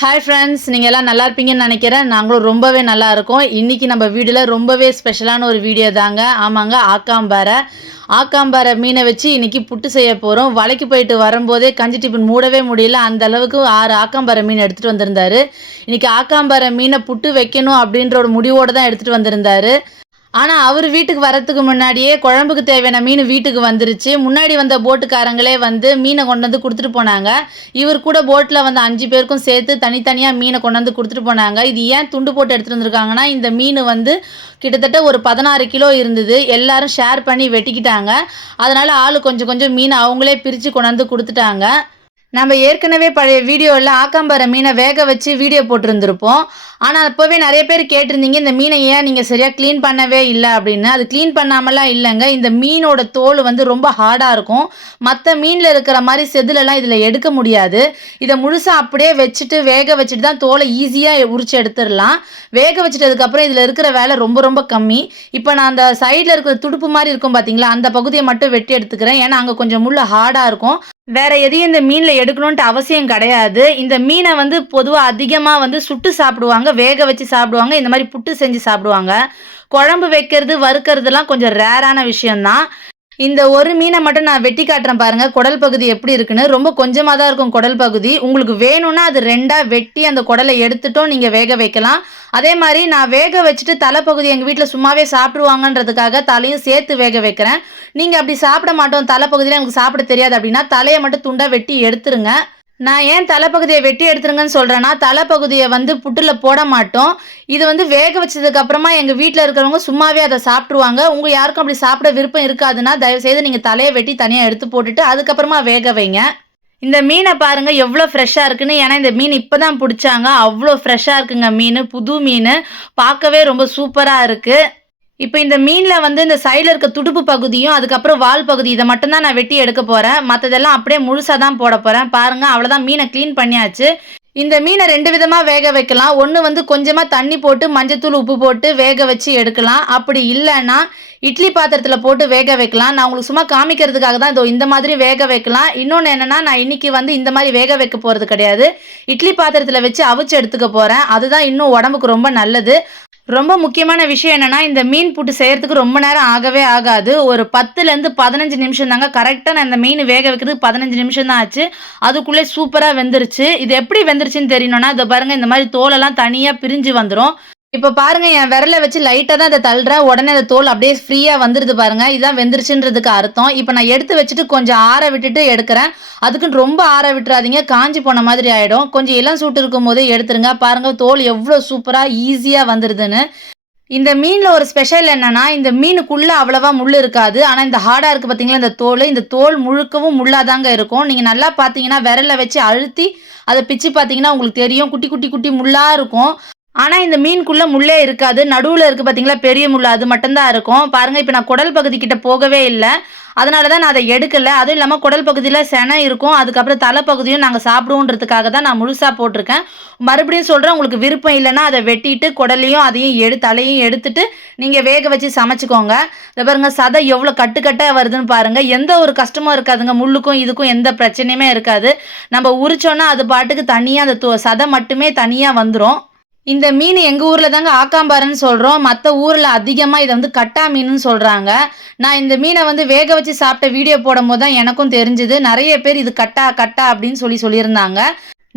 Hi friends, நீங்கள் எல்லாம் நல்லா இருப்பீங்கன்னு நினைக்கிறேன். நாங்களும் ரொம்பவே நல்லா இருக்கோம். இன்றைக்கி நம்ம வீடியோவில் ரொம்பவே ஸ்பெஷலான ஒரு வீடியோ தாங்க. ஆமாங்க, ஆக்காம்பாறை மீனை வச்சு இன்றைக்கி புட்டு செய்ய போகிறோம். வலைக்கு போயிட்டு வரும்போதே கஞ்சி டிஃபன் மூடவே முடியல. அந்த அளவுக்கு 6 ஆக்காம்பாறை மீன் எடுத்துகிட்டு வந்திருந்தாரு. இன்றைக்கி ஆக்காம்பாறை மீனை புட்டு வைக்கணும் அப்படின்ற ஒரு முடிவோடு தான் எடுத்துகிட்டு வந்திருந்தாரு. ஆனால் அவர் வீட்டுக்கு வரத்துக்கு முன்னாடியே குழம்புக்கு தேவையான மீன் வீட்டுக்கு வந்துருச்சு. முன்னாடி வந்த போட்டுக்காரங்களே வந்து மீனை கொண்டு வந்து கொடுத்துட்டு போனாங்க. இவர் கூட போட்டில் வந்து 5 பேருக்கும் சேர்த்து தனித்தனியாக மீனை கொண்டு வந்து கொடுத்துட்டு போனாங்க. இது ஏன் துண்டு போட்டு எடுத்துகிட்டு வந்திருக்காங்கன்னா, இந்த மீன் வந்து கிட்டத்தட்ட ஒரு 16 கிலோ இருந்தது. எல்லாரும் ஷேர் பண்ணி வெட்டிக்கிட்டாங்க. அதனால் ஆள் கொஞ்சம் கொஞ்சம் மீனை அவங்களே பிரித்து கொண்டு வந்து கொடுத்துட்டாங்க. நம்ம ஏற்கனவே பழைய வீடியோவில் ஆக்காம்பாறை மீனை வேக வச்சு வீடியோ போட்டிருந்துருப்போம். ஆனால் அப்போவே நிறைய பேர் கேட்டிருந்தீங்க, இந்த மீனை ஏன் நீங்கள் சரியாக க்ளீன் பண்ணவே இல்லை அப்படின்னு. அது க்ளீன் பண்ணாமலாம் இல்லைங்க. இந்த மீனோட தோல் வந்து ரொம்ப ஹார்டாக இருக்கும். மற்ற மீனில் இருக்கிற மாதிரி செதிலெல்லாம் இதில் எடுக்க முடியாது. இதை முழுசாக அப்படியே வச்சுட்டு வேக வச்சுட்டு தான் தோலை ஈஸியாக உரிச்சு எடுத்துடலாம். வேக வச்சுட்டதுக்கப்புறம் இதில் இருக்கிற வேலை ரொம்ப ரொம்ப கம்மி. இப்போ நான் அந்த சைடில் இருக்கிற துடுப்பு மாதிரி இருக்கும் பார்த்தீங்களா, அந்த பகுதியை மட்டும் வெட்டி எடுத்துக்கிறேன். ஏன்னா அங்கே கொஞ்சம் முள் ஹார்டாக இருக்கும். வேற எதையும் இந்த மீனில் எடுக்கணுன்ட்டு அவசியம் கிடையாது. இந்த மீனை வந்து பொதுவாக அதிகமாக வந்து சுட்டு சாப்பிடுவாங்க, வேக வச்சு சாப்பிடுவாங்க, இந்த மாதிரி புட்டு செஞ்சு சாப்பிடுவாங்க. குழம்பு வைக்கிறது வறுக்கிறதுலாம் கொஞ்சம் ரேரான விஷயந்தான். இந்த ஒரு மீனை மட்டும் நான் வெட்டி காட்டுறேன் பாருங்க, குடல் பகுதி எப்படி இருக்குன்னு. ரொம்ப கொஞ்சமாக தான் இருக்கும் குடல் பகுதி. உங்களுக்கு வேணும்னா அது 2ஆக வெட்டி அந்த குடலை எடுத்துட்டும் நீங்கள் வேக வைக்கலாம். அதே மாதிரி நான் வேக வச்சுட்டு தலைப்பகுதி எங்கள் வீட்டில் சும்மாவே சாப்பிடுவாங்கன்றதுக்காக தலையும் சேர்த்து வேக வைக்கிறேன். நீங்கள் அப்படி சாப்பிட மாட்டோம், தலைப்பகுதியில் எனக்கு சாப்பிட தெரியாது அப்படின்னா தலையை மட்டும் துண்டாக வெட்டி எடுத்துருங்க. நான் ஏன் தலைப்பகுதியை வெட்டி எடுத்துருங்கன்னு சொல்கிறேன்னா, தலைப்பகுதியை வந்து புட்டில் போட மாட்டோம். இது வந்து வேக வச்சதுக்கப்புறமா எங்கள் வீட்டில் இருக்கிறவங்க சும்மாவே அதை சாப்பிட்ருவாங்க. உங்கள் யாருக்கும் அப்படி சாப்பிட விருப்பம் இருக்காதுன்னா தயவுசெய்து நீங்கள் தலையை வெட்டி தனியாக எடுத்து போட்டுட்டு அதுக்கப்புறமா வேக வைங்க. இந்த மீனை பாருங்கள் எவ்வளோ ஃப்ரெஷ்ஷாக இருக்குன்னு. ஏன்னா இந்த மீன் இப்போ தான் பிடிச்சாங்க. அவ்வளோ ஃப்ரெஷ்ஷாக இருக்குங்க மீன், புது மீன். பார்க்கவே ரொம்ப சூப்பராக இருக்குது. இப்போ இந்த மீனில் வந்து இந்த சைடில் இருக்க துடுப்பு பகுதியும் அதுக்கப்புறம் வால் பகுதி இதை மட்டும்தான் நான் வெட்டி எடுக்க போகிறேன். மற்றதெல்லாம் அப்படியே முழுசாக தான் போட போகிறேன். பாருங்கள், அவ்வளோதான், மீனை க்ளீன் பண்ணியாச்சு. இந்த மீனை 2 விதமாக வேக வைக்கலாம். ஒன்று வந்து கொஞ்சமாக தண்ணி போட்டு மஞ்சத்தூள் உப்பு போட்டு வேக வச்சு எடுக்கலாம். அப்படி இல்லைன்னா இட்லி பாத்திரத்தில் போட்டு வேக வைக்கலாம். நான் உங்களுக்கு சும்மா காமிக்கிறதுக்காக தான் இதோ இந்த மாதிரி வேக வைக்கலாம். இன்னொன்று என்னென்னா, நான் இன்றைக்கி வந்து இந்த மாதிரி வேக வைக்க போகிறது கிடையாது. இட்லி பாத்திரத்தில் வச்சு அவிச்சு எடுத்துக்க போகிறேன். அதுதான் இன்னும் உடம்புக்கு ரொம்ப நல்லது. ரொம்ப முக்கியமான விஷயம் என்னென்னா, இந்த மீன் புட்டு செய்கிறதுக்கு ரொம்ப நேரம் ஆகவே ஆகாது. ஒரு 10லேருந்து 15 நிமிஷம் தாங்க. கரெக்டாக நான் இந்த மீன் வேக வைக்கிறதுக்கு 15 நிமிஷம் தான் ஆச்சு. அதுக்குள்ளே சூப்பராக வெந்துருச்சு. இது எப்படி வெந்துருச்சுன்னு தெரியணும்னா, இதை பாருங்கள், இந்த மாதிரி தோலெல்லாம் தனியாக பிரிஞ்சு வந்துடும். இப்போ பாருங்கள், என் விரலை வச்சு லைட்டாக தான் இதை தள்ளுறேன். உடனே அந்த தோல் அப்படியே ஃப்ரீயாக வந்துடுது பாருங்கள். இதுதான் வெந்துருச்சுன்றதுக்கு அர்த்தம். இப்போ நான் எடுத்து வச்சுட்டு கொஞ்சம் ஆற விட்டுட்டு எடுக்கிறேன். அதுக்குன்னு ரொம்ப ஆற விட்டுறாதீங்க, காஞ்சி போன மாதிரி ஆகிடும். கொஞ்சம் இளம் சூட்டு இருக்கும் போதே எடுத்துருங்க. பாருங்கள், தோல் எவ்வளோ சூப்பராக ஈஸியாக வந்துடுதுன்னு. இந்த மீனில் ஒரு ஸ்பெஷல் என்னென்னா, இந்த மீனுக்குள்ளே அவ்வளோவா முள் இருக்காது. ஆனால் இந்த ஹார்டாக இருக்குது பார்த்தீங்களா இந்த தோல் முழுக்கவும் முள்ளாதாங்க இருக்கும். நீங்கள் நல்லா பார்த்தீங்கன்னா விரலை வச்சு அழுத்தி அதை பிச்சு பார்த்தீங்கன்னா உங்களுக்கு தெரியும், குட்டி குட்டி குட்டி முள்ளாக இருக்கும். ஆனால் இந்த மீனுக்குள்ளே முள்ளே இருக்காது. நடுவில் இருக்குது பார்த்தீங்களா பெரிய முள், அது மட்டும்தான் இருக்கும். பாருங்கள், இப்போ நான் குடல் பகுதிக்கிட்ட போகவே இல்லை. அதனால தான் நான் அதை எடுக்கலை. அதுவும் இல்லாமல் குடல் பகுதியில் செனை இருக்கும். அதுக்கப்புறம் தலைப்பகுதியும் நாங்கள் சாப்பிடுவோன்றதுக்காக தான் நான் முழுசாக போட்டிருக்கேன். மறுபடியும் சொல்கிறேன், உங்களுக்கு விருப்பம் இல்லைன்னா அதை வெட்டிட்டு குடலையும் அதையும் தலையும் எடுத்துட்டு நீங்கள் வேக வச்சு சமைச்சிக்கோங்க. இதை பாருங்கள், சதை எவ்வளோ கட்டுக்கட்டாக வருதுன்னு பாருங்கள். எந்த ஒரு கஷ்டமும் இருக்காதுங்க. முள்ளுக்கும் இதுக்கும் எந்த பிரச்சனையுமே இருக்காது. நம்ம உரிச்சோன்னா அது பாட்டுக்கு தனியாக அந்த சதை மட்டுமே தனியாக வந்துடும். இந்த மீன் எங்கள் ஊரில் தாங்க ஆக்காம்பாறைன்னு சொல்கிறோம். மற்ற ஊரில் அதிகமாக இதை வந்து கட்டா மீனுன்னு சொல்கிறாங்க. நான் இந்த மீனை வந்து வேக வச்சு சாப்பிட்ட வீடியோ போடும் போது தான் எனக்கும் தெரிஞ்சுது. நிறைய பேர் இது கட்டா அப்படின்னு சொல்லியிருந்தாங்க.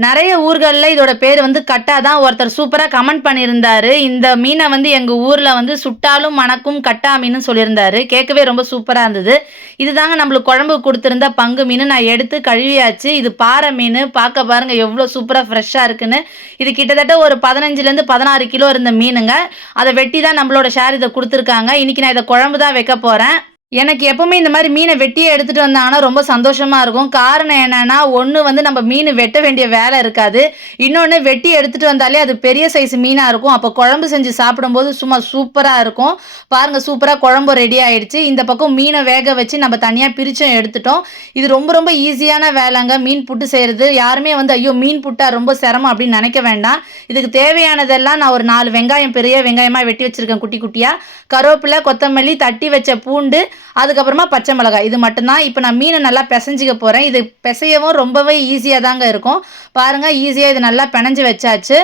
நிறைய ஊர்களில் இதோட பேர் வந்து கட்டா தான். ஒருத்தர் சூப்பராக கமெண்ட் பண்ணியிருந்தாரு, இந்த மீனை வந்து எங்கள் ஊரில் வந்து சுட்டாலும் மணக்கும் கட்டா மீன் சொல்லியிருந்தாரு. கேட்கவே ரொம்ப சூப்பராக இருந்தது. இதுதாங்க நம்மளுக்கு குழம்பு கொடுத்துருந்த பங்கு மீன். நான் எடுத்து கழுவியாச்சு. இது பாறை மீன். பார்க்க பாருங்கள் எவ்வளோ சூப்பராக ஃப்ரெஷ்ஷாக இருக்குன்னு. இது கிட்டத்தட்ட ஒரு 15லேருந்து 16 கிலோ இருந்த மீனுங்க. அதை வெட்டி தான் நம்மளோட ஷேர் இதை கொடுத்துருக்காங்க. இன்றைக்கி நான் இதை குழம்பு தான் வைக்க போகிறேன். எனக்கு எப்பவுமே இந்த மாதிரி மீனை வெட்டியே எடுத்துகிட்டு வந்தாங்கன்னா ரொம்ப சந்தோஷமாக இருக்கும். காரணம் என்னென்னா, ஒன்று வந்து நம்ம மீன் வெட்ட வேண்டிய வேலை இருக்காது. இன்னொன்று வெட்டி எடுத்துகிட்டு வந்தாலே அது பெரிய சைஸ் மீனாக இருக்கும். அப்போ குழம்பு செஞ்சு சாப்பிடும்போது சும்மா சூப்பராக இருக்கும். பாருங்கள், சூப்பராக குழம்பு ரெடி ஆகிடுச்சு. இந்த பக்கம் மீனை வேக வச்சு நம்ம தனியாக பிரிச்சும் எடுத்துட்டோம். இது ரொம்ப ரொம்ப ஈஸியான வேலைங்க மீன் புட்டு செய்கிறது. யாருமே வந்து ஐயோ மீன் புட்டா ரொம்ப சிரமம் அப்படின்னு நினைக்க வேண்டாம். இதுக்கு தேவையானதெல்லாம் நான் ஒரு 4 வெங்காயம் பெரிய வெங்காயமாக வெட்டி வச்சுருக்கேன் குட்டி குட்டியாக. கருவேப்பிலை, கொத்தமல்லி, தட்டி வச்ச பூண்டு, அதுக்கப்புறமா பச்சை மிளகாய் இது மட்டும்தான். இப்போ நான் மீனை நல்லா பிசைஞ்சிக்க போகிறேன். இது பிசையவும் ரொம்பவே ஈஸியாக தாங்க இருக்கும். பாருங்கள், ஈஸியாக இது நல்லா பிணைஞ்சு வச்சாச்சு.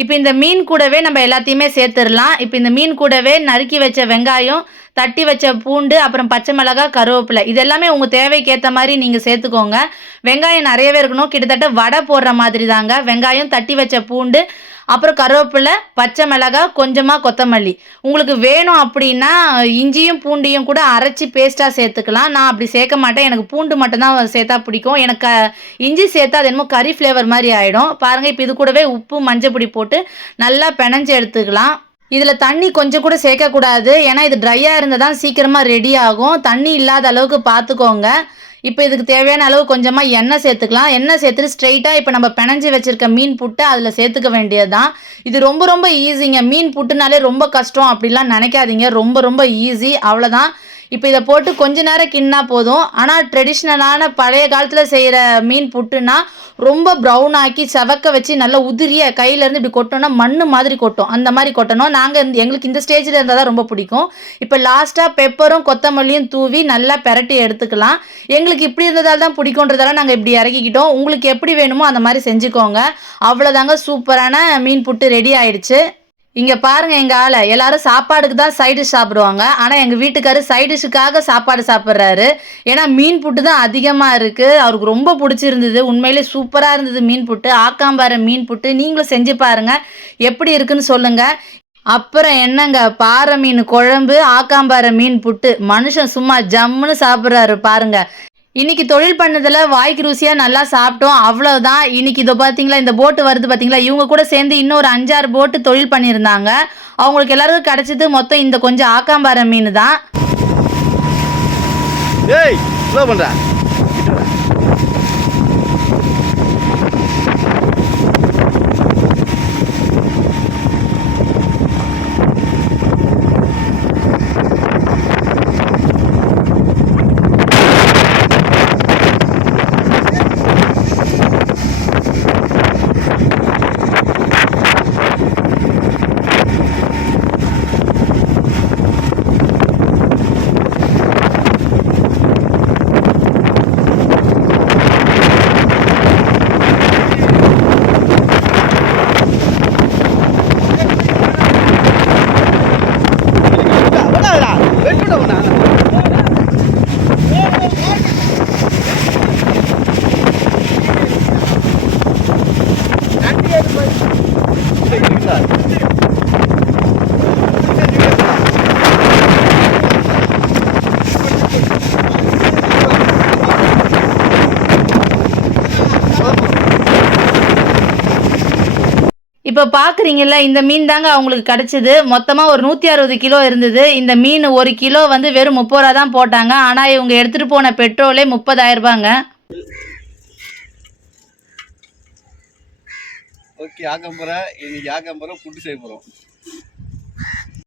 இப்போ இந்த மீன் கூடவே நம்ம எல்லாத்தையுமே சேர்த்துடலாம். இப்போ இந்த மீன் கூடவே நறுக்கி வச்ச வெங்காயம், தட்டி வச்ச பூண்டு, அப்புறம் பச்சை மிளகாய், கருவேப்பிலை இது எல்லாமே உங்கள் தேவைக்கு ஏற்ற மாதிரி நீங்கள் சேர்த்துக்கோங்க. வெங்காயம் நிறையவே இருக்கணும். கிட்டத்தட்ட வடை போடுற மாதிரி தாங்க. வெங்காயம், தட்டி வச்ச பூண்டு, அப்புறம் கருவேப்பிலை, பச்சை மிளகாய், கொஞ்சமாக கொத்தமல்லி. உங்களுக்கு வேணும் அப்படின்னா இஞ்சியும் பூண்டையும் கூட அரைச்சி பேஸ்ட்டாக சேர்த்துக்கலாம். நான் அப்படி சேர்க்க மாட்டேன். எனக்கு பூண்டு மட்டும்தான் சேர்த்தா பிடிக்கும். எனக்கு இஞ்சி சேர்த்தா அது என்னமோ கறி ஃப்ளேவர் மாதிரி ஆகிடும். பாருங்கள், இப்போ இது கூடவே உப்பு மஞ்சள் பொடி போட்டு நல்லா பிணைஞ்சு எடுத்துக்கலாம். இதில் தண்ணி கொஞ்சம் கூட சேர்க்கக்கூடாது. ஏன்னா இது ட்ரையாக இருந்தால் தான் சீக்கிரமாக ரெடி ஆகும். தண்ணி இல்லாத அளவுக்கு பார்த்துக்கோங்க. இப்போ இதுக்கு தேவையான அளவு கொஞ்சமாக எண்ணெய் சேர்த்துக்கலாம். எண்ணெய் சேர்த்துட்டு ஸ்ட்ரெயிட்டாக இப்போ நம்ம பிணைஞ்சி வச்சுருக்க மீன் புட்டை அதில் சேர்த்துக்க வேண்டியது தான். இது ரொம்ப ரொம்ப ஈஸிங்க. மீன் புட்டுனாலே ரொம்ப கஷ்டம் அப்படிலாம் நினைக்காதீங்க. ரொம்ப ரொம்ப ஈஸி, அவ்வளோதான். இப்போ இதை போட்டு கொஞ்ச நேரம் கிண்ணா போதும். ஆனால் ட்ரெடிஷ்னலான பழைய காலத்தில் செய்கிற மீன் புட்டுனா ரொம்ப ப்ரௌன் ஆக்கி செவக்க வச்சு நல்லா உதிரியாக கையிலேருந்து இப்படி கொட்டோன்னா மண் மாதிரி கொட்டும். அந்த மாதிரி கொட்டணும். எங்களுக்கு இந்த ஸ்டேஜில் இருந்தால் தான் ரொம்ப பிடிக்கும். இப்போ லாஸ்ட்டாக பெப்பரும் கொத்தமல்லியும் தூவி நல்லா பெரட்டி எடுத்துக்கலாம். எங்களுக்கு இப்படி இருந்ததால் தான் பிடிக்குன்றதால நாங்கள் இப்படி இறக்கிக்கிட்டோம். உங்களுக்கு எப்படி வேணுமோ அந்த மாதிரி செஞ்சுக்கோங்க. அவ்வளோதாங்க, சூப்பரான மீன் புட்டு ரெடி ஆயிடுச்சு. இங்கே பாருங்கள், எங்கள் ஆளை எல்லாரும் சாப்பாடுக்கு தான் சைடிஷ் சாப்பிடுவாங்க. ஆனால் எங்கள் வீட்டுக்காரர் சைடிஷுக்காக சாப்பாடு சாப்பிட்றாரு. ஏன்னா மீன் புட்டு தான் அதிகமாக இருக்குது. அவருக்கு ரொம்ப பிடிச்சிருந்தது. உண்மையிலே சூப்பராக இருந்தது மீன் புட்டு. ஆக்காம்பாறை மீன் புட்டு நீங்களும் செஞ்சு பாருங்கள், எப்படி இருக்குன்னு சொல்லுங்கள். அப்புறம் என்னங்க, பாறை மீன் குழம்பு, ஆக்காம்பாறை மீன் புட்டு, மனுஷன் சும்மா ஜம்முன்னு சாப்பிட்றாரு பாருங்கள். இன்றைக்கி தொழில் பண்ணதில் வாய்க்கு ருசியாக நல்லா சாப்பிட்டோம், அவ்வளோதான். இன்றைக்கி இதை பார்த்தீங்களா, இந்த போட்டு வருது பார்த்தீங்களா, இவங்க கூட சேர்ந்து இன்னும் ஒரு 5-6 போட்டு தொழில் பண்ணியிருந்தாங்க. அவங்களுக்கு எல்லாருக்கும் கிடச்சிது மொத்தம் இந்த கொஞ்சம் ஆக்காம்பாறை மீன் தான். இப்போ பார்க்குறீங்கல்ல, இந்த மீன் தாங்க அவங்களுக்கு கிடச்சிது. மொத்தமாக ஒரு 160 கிலோ இருந்தது. இந்த மீன் 1 கிலோ வந்து வெறும் 30 ரூபா தான் போட்டாங்க. ஆனால் இவங்க எடுத்துகிட்டு போன பெட்ரோலே 30,000 ரூபாங்க. ஓகே, ஆக்கம்பரை இன்னைக்கு ஆக்கம்பரை புட்டு செய்ய போகிறோம்.